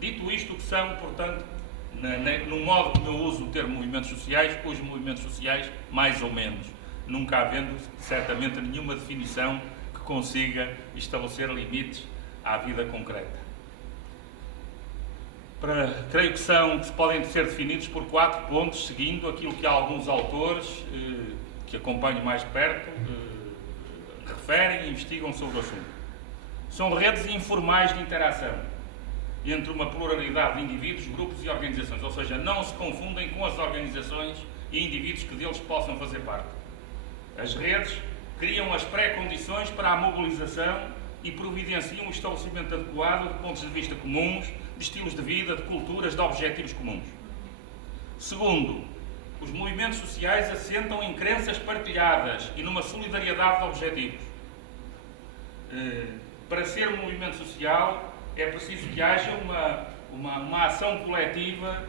Dito isto, o que são, portanto, no modo como eu uso o termo movimentos sociais, os movimentos sociais, mais ou menos, nunca havendo, certamente, nenhuma definição que consiga estabelecer limites à vida concreta. Creio que se podem ser definidos por 4 pontos, seguindo aquilo que alguns autores que acompanho mais de perto referem e investigam sobre o assunto. São redes informais de interação entre uma pluralidade de indivíduos, grupos e organizações, ou seja, não se confundem com as organizações e indivíduos que deles possam fazer parte. As redes criam as pré-condições para a mobilização e providenciam o estabelecimento adequado de pontos de vista comuns, de estilos de vida, de culturas, de objetivos comuns. Segundo, os movimentos sociais assentam em crenças partilhadas e numa solidariedade de objetivos. Para ser um movimento social é preciso que haja uma ação coletiva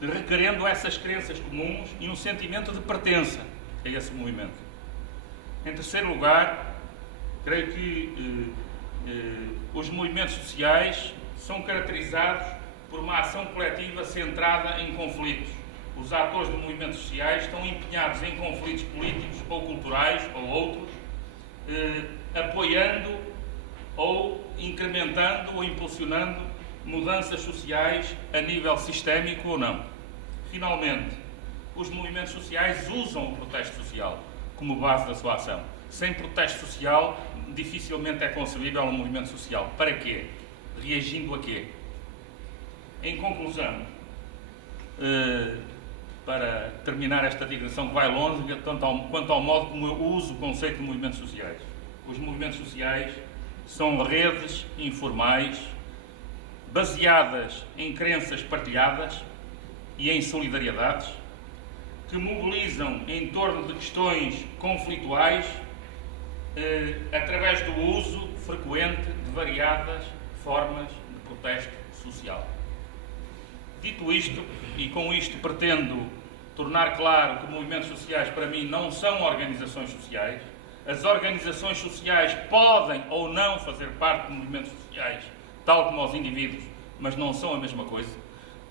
requerendo essas crenças comuns e um sentimento de pertença a esse movimento. Em terceiro lugar, creio que os movimentos sociais são caracterizados por uma ação coletiva centrada em conflitos. Os atores dos movimentos sociais estão empenhados em conflitos políticos ou culturais ou outros, apoiando ou incrementando ou impulsionando mudanças sociais a nível sistémico ou não. Finalmente, os movimentos sociais usam o protesto social como base da sua ação. Sem protesto social, dificilmente é concebível um movimento social. Para quê? Reagindo a quê? Em conclusão, para terminar esta digressão que vai longe, quanto ao modo como eu uso o conceito de movimentos sociais. Os movimentos sociais são redes informais, baseadas em crenças partilhadas e em solidariedades, que mobilizam em torno de questões conflituais através do uso frequente de variadas formas de protesto social. Dito isto, e com isto pretendo tornar claro que movimentos sociais para mim não são organizações sociais. As organizações sociais podem ou não fazer parte de movimentos sociais, tal como os indivíduos, mas não são a mesma coisa.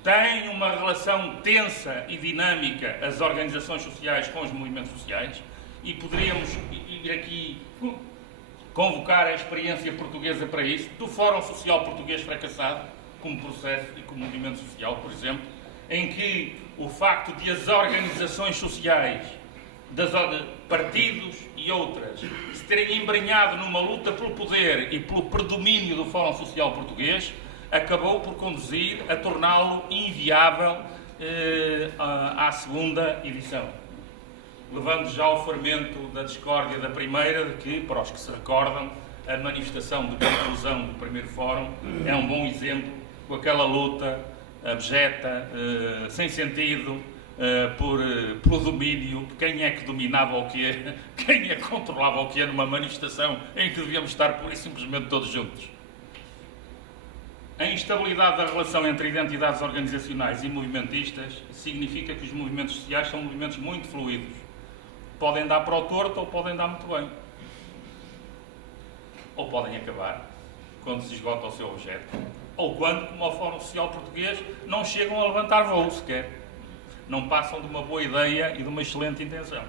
Têm uma relação tensa e dinâmica as organizações sociais com os movimentos sociais e poderíamos ir aqui convocar a experiência portuguesa para isso, do Fórum Social Português fracassado, como processo e como movimento social, por exemplo, em que o facto de as organizações sociais, de partidos e outras, se terem embrenhado numa luta pelo poder e pelo predomínio do Fórum Social Português, acabou por conduzir a torná-lo inviável à segunda edição, levando já ao fermento da discórdia da primeira, de que, para os que se recordam, a manifestação de conclusão do primeiro fórum é um bom exemplo, com aquela luta abjeta, sem sentido, pelo domínio, quem é que dominava o quê, quem é que controlava o quê numa manifestação em que devíamos estar pura e simplesmente todos juntos. A instabilidade da relação entre identidades organizacionais e movimentistas significa que os movimentos sociais são movimentos muito fluidos. Podem dar para o torto ou podem dar muito bem. Ou podem acabar quando se esgota o seu objeto. Ou quando, como o Fórum Social Português, não chegam a levantar voo sequer. Não passam de uma boa ideia e de uma excelente intenção.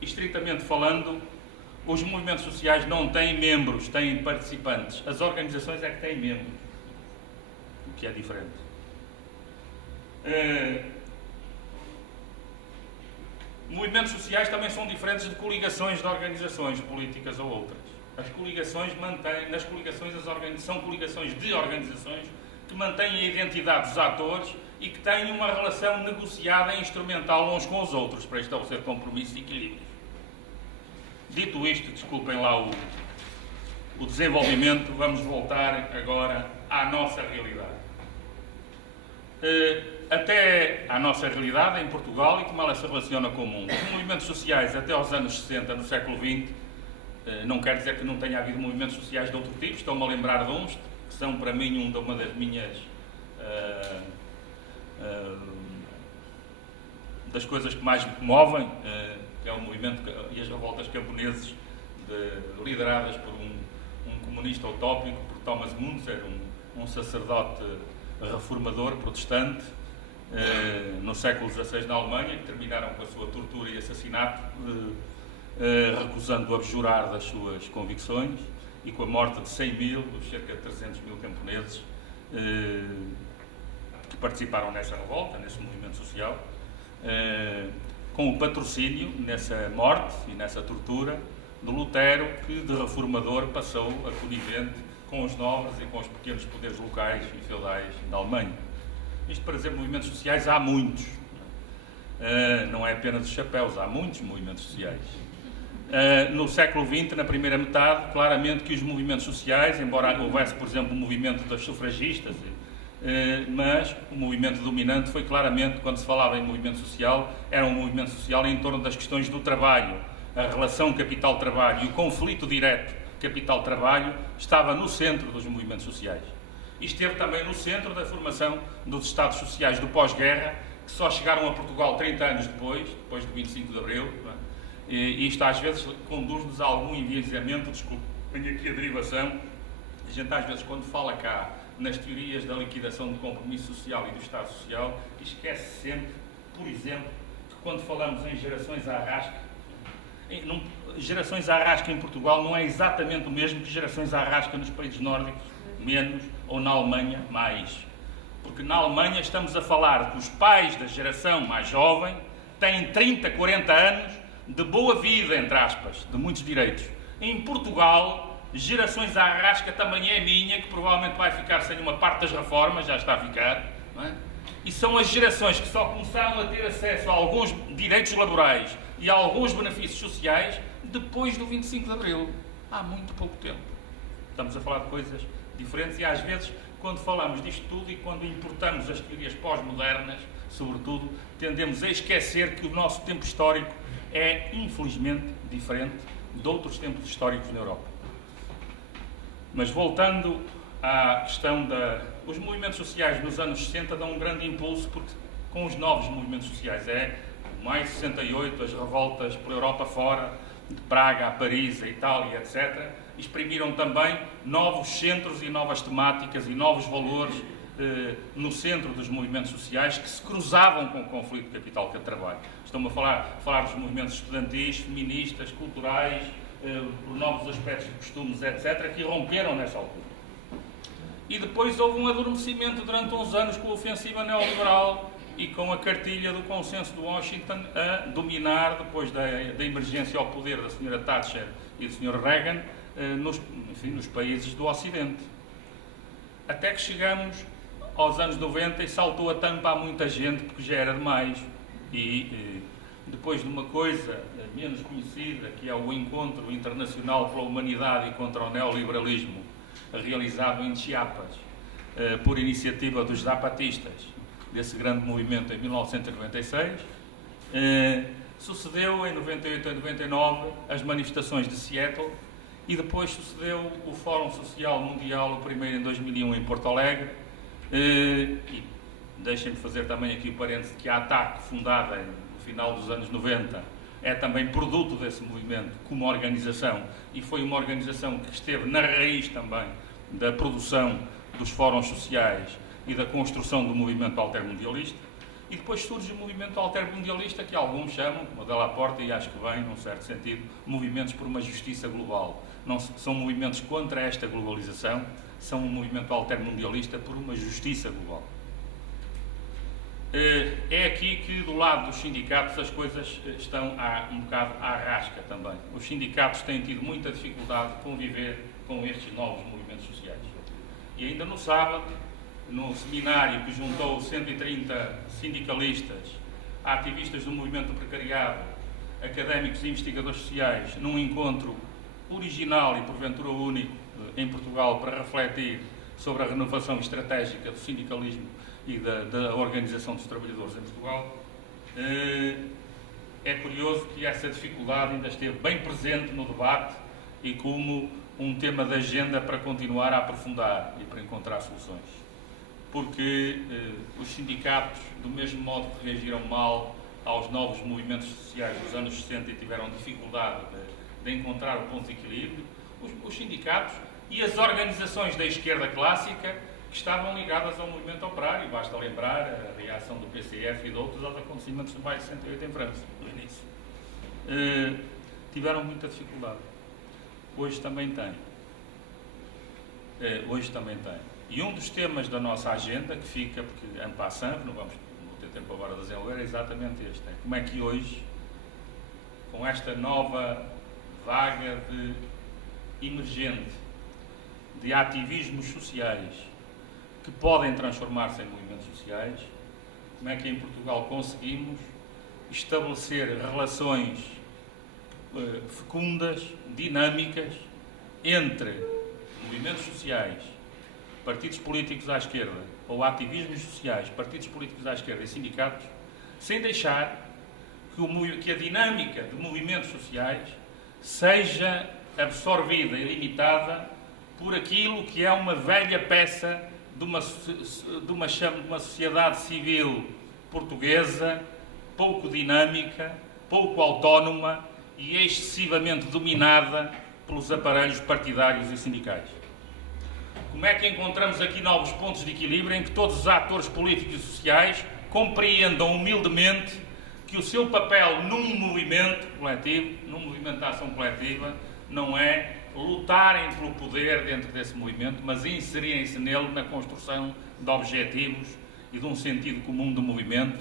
Estritamente falando, os movimentos sociais não têm membros, têm participantes. As organizações é que têm membros, o que é diferente. Movimentos sociais também são diferentes de coligações de organizações políticas ou outras. As coligações são coligações de organizações que mantêm a identidade dos atores e que têm uma relação negociada e instrumental uns com os outros para estabelecer compromissos e equilíbrios. Dito isto, desculpem lá o desenvolvimento, vamos voltar agora à nossa realidade. Até à nossa realidade em Portugal e como ela se relaciona com o mundo. Os movimentos sociais até aos anos 60, no século XX, não quer dizer que não tenha havido movimentos sociais de outro tipo, estou-me a lembrar de uns, que são para mim uma das minhas das coisas que mais me comovem, que é o movimento e as revoltas camponeses lideradas por um comunista utópico, Thomas Müntzer, um sacerdote reformador protestante, no século XVI na Alemanha, que terminaram com a sua tortura e assassinato, recusando abjurar das suas convicções, e com a morte de 100 mil, dos cerca de 300 mil camponeses que participaram nessa revolta, nesse movimento social, com o patrocínio, nessa morte e nessa tortura, de Lutero, que de reformador passou a conivente com os nobres e com os pequenos poderes locais e feudais da Alemanha. Isto para dizer movimentos sociais há muitos, não é apenas os chapéus, há muitos movimentos sociais. No século XX, na primeira metade, claramente que os movimentos sociais, embora houvesse, por exemplo, o movimento das sufragistas, mas o movimento dominante foi claramente, quando se falava em movimento social, era um movimento social em torno das questões do trabalho, a relação capital-trabalho e o conflito direto capital-trabalho estava no centro dos movimentos sociais. E esteve também no centro da formação dos Estados Sociais do pós-guerra, que só chegaram a Portugal 30 anos depois do 25 de Abril, e isto às vezes conduz-nos a algum enviesamento, desculpem aqui a derivação, a gente às vezes quando fala cá nas teorias da liquidação do compromisso social e do Estado Social, esquece sempre, por exemplo, que quando falamos em gerações à rasca, gerações à rasca em Portugal não é exatamente o mesmo que gerações à rasca nos países nórdicos, menos, ou na Alemanha, mais. Porque na Alemanha estamos a falar que os pais da geração mais jovem têm 30, 40 anos de boa vida, entre aspas, de muitos direitos. Em Portugal, gerações à rasca também é minha, que provavelmente vai ficar sem uma parte das reformas, já está a ficar, não é? E são as gerações que só começaram a ter acesso a alguns direitos laborais e a alguns benefícios sociais depois do 25 de Abril, há muito pouco tempo. Estamos a falar de coisas diferentes e às vezes, quando falamos disto tudo e quando importamos as teorias pós-modernas, sobretudo, tendemos a esquecer que o nosso tempo histórico é, infelizmente, diferente de outros tempos históricos na Europa. Mas voltando à questão os movimentos sociais nos anos 60 dão um grande impulso, porque com os novos movimentos sociais, o Maio de 68, as revoltas pela Europa fora, de Praga a Paris, a Itália, etc., exprimiram também novos centros e novas temáticas e novos valores no centro dos movimentos sociais que se cruzavam com o conflito capital-trabalho. Estamos a falar dos movimentos estudantis, feministas, culturais, por novos aspectos de costumes, etc., que romperam nessa altura. E depois houve um adormecimento durante uns anos com a ofensiva neoliberal e com a cartilha do consenso de Washington a dominar, depois da emergência ao poder da Sra. Thatcher e do Sr. Reagan, nos países do Ocidente. Até que chegamos aos anos 90 e saltou a tampa a muita gente, porque já era demais. E depois de uma coisa menos conhecida, que é o Encontro Internacional pela Humanidade e contra o Neoliberalismo, realizado em Chiapas, por iniciativa dos zapatistas, desse grande movimento em 1996, sucedeu em 98 e 99 as manifestações de Seattle e depois sucedeu o Fórum Social Mundial, o primeiro em 2001 em Porto Alegre, e deixem-me fazer também aqui o parênteses que a ATAC, fundada no final dos anos 90, é também produto desse movimento como organização e foi uma organização que esteve na raiz também da produção dos fóruns sociais e da construção do movimento altermundialista. E depois surge o movimento altermundialista, que alguns chamam, como o Della Porta, e acho que vem, num certo sentido, movimentos por uma justiça global. Não são movimentos contra esta globalização, são um movimento altermundialista por uma justiça global. É aqui que, do lado dos sindicatos, as coisas estão um bocado à rasca também. Os sindicatos têm tido muita dificuldade de conviver com estes novos movimentos sociais. E ainda no sábado, no seminário que juntou 130 sindicalistas, ativistas do movimento do precariado, académicos e investigadores sociais, num encontro original e porventura único em Portugal para refletir sobre a renovação estratégica do sindicalismo e da organização dos trabalhadores em Portugal, é curioso que essa dificuldade ainda esteve bem presente no debate e como um tema de agenda para continuar a aprofundar e para encontrar soluções. Porque os sindicatos, do mesmo modo que reagiram mal aos novos movimentos sociais dos anos 60 e tiveram dificuldade de encontrar o ponto de equilíbrio, os sindicatos e as organizações da esquerda clássica que estavam ligadas ao movimento operário. Basta lembrar a reação do PCF e de outros aos acontecimentos de maio de 68 em França, no início. Tiveram muita dificuldade. Hoje também tem. E um dos temas da nossa agenda, que fica, porque en passant, não vou ter tempo agora de desenvolver, é exatamente este. É como é que hoje, com esta nova vaga emergente de ativismos sociais que podem transformar-se em movimentos sociais, como é que em Portugal conseguimos estabelecer relações fecundas, dinâmicas, entre movimentos sociais, partidos políticos à esquerda, ou ativismos sociais, partidos políticos à esquerda e sindicatos, sem deixar que a dinâmica de movimentos sociais seja absorvida e limitada por aquilo que é uma velha peça de uma sociedade civil portuguesa, pouco dinâmica, pouco autónoma e excessivamente dominada pelos aparelhos partidários e sindicais. Como é que encontramos aqui novos pontos de equilíbrio em que todos os atores políticos e sociais compreendam humildemente que o seu papel num movimento coletivo, num movimento de ação coletiva, não é lutarem pelo poder dentro desse movimento, mas inserirem-se nele na construção de objetivos e de um sentido comum do movimento,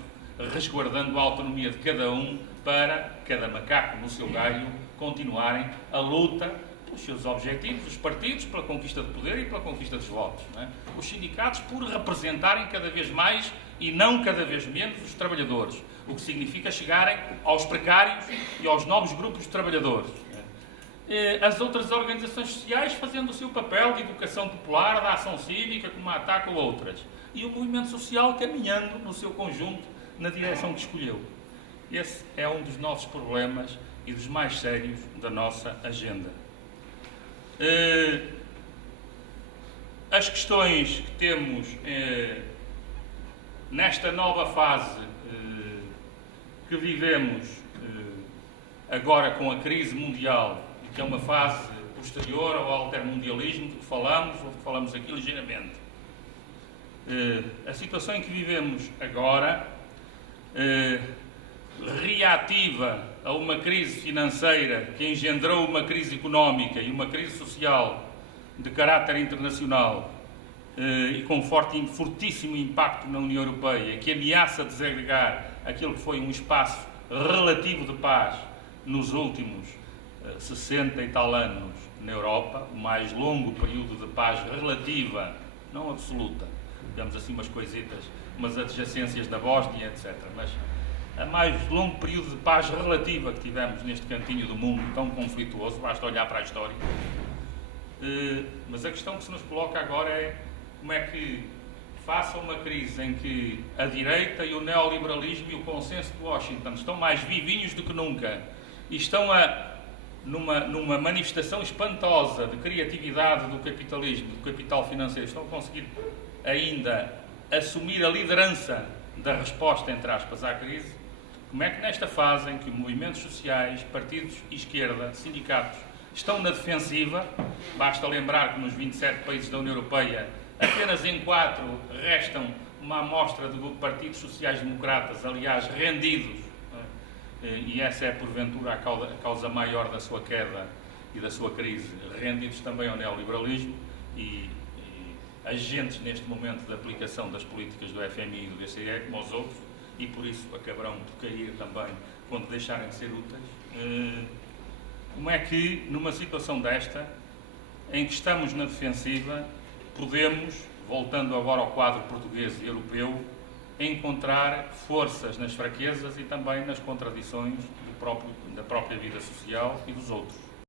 resguardando a autonomia de cada um para, cada macaco no seu galho, continuarem a luta pelos seus objetivos, os partidos pela conquista de poder e pela conquista dos votos, não é? Os sindicatos por representarem cada vez mais e não cada vez menos os trabalhadores, o que significa chegarem aos precários e aos novos grupos de trabalhadores. As outras organizações sociais fazendo o seu papel de educação popular, da ação cívica, como a ATAC ou outras. E o movimento social caminhando no seu conjunto na direção que escolheu. Esse é um dos nossos problemas e dos mais sérios da nossa agenda. As questões que temos nesta nova fase que vivemos agora com a crise mundial, que é uma fase posterior ao altermundialismo, de que falamos aqui ligeiramente. A situação em que vivemos agora, reativa a uma crise financeira que engendrou uma crise económica e uma crise social de caráter internacional e com fortíssimo impacto na União Europeia, que ameaça desagregar aquilo que foi um espaço relativo de paz nos últimos 60 e tal anos na Europa, o mais longo período de paz relativa, não absoluta, digamos assim umas coisitas, umas adjacências da Bósnia, etc. Mas a mais longo período de paz relativa que tivemos neste cantinho do mundo tão conflituoso, basta olhar para a história. Mas a questão que se nos coloca agora é como é que, face a uma crise em que a direita e o neoliberalismo e o consenso de Washington estão mais vivinhos do que nunca e estão numa manifestação espantosa de criatividade do capitalismo, do capital financeiro, estão a conseguir ainda assumir a liderança da resposta, entre aspas, à crise, como é que nesta fase em que movimentos sociais, partidos de esquerda, sindicatos, estão na defensiva, basta lembrar que nos 27 países da União Europeia, apenas em 4 restam uma amostra de partidos sociais-democratas, aliás, rendidos, e essa é, porventura, a causa maior da sua queda e da sua crise, rendidos também ao neoliberalismo e agentes neste momento da aplicação das políticas do FMI e do BCE, como os outros, e por isso acabarão por cair também quando deixarem de ser úteis. Como é que, numa situação desta, em que estamos na defensiva, podemos, voltando agora ao quadro português e europeu, encontrar forças nas fraquezas e também nas contradições da própria vida social e dos outros?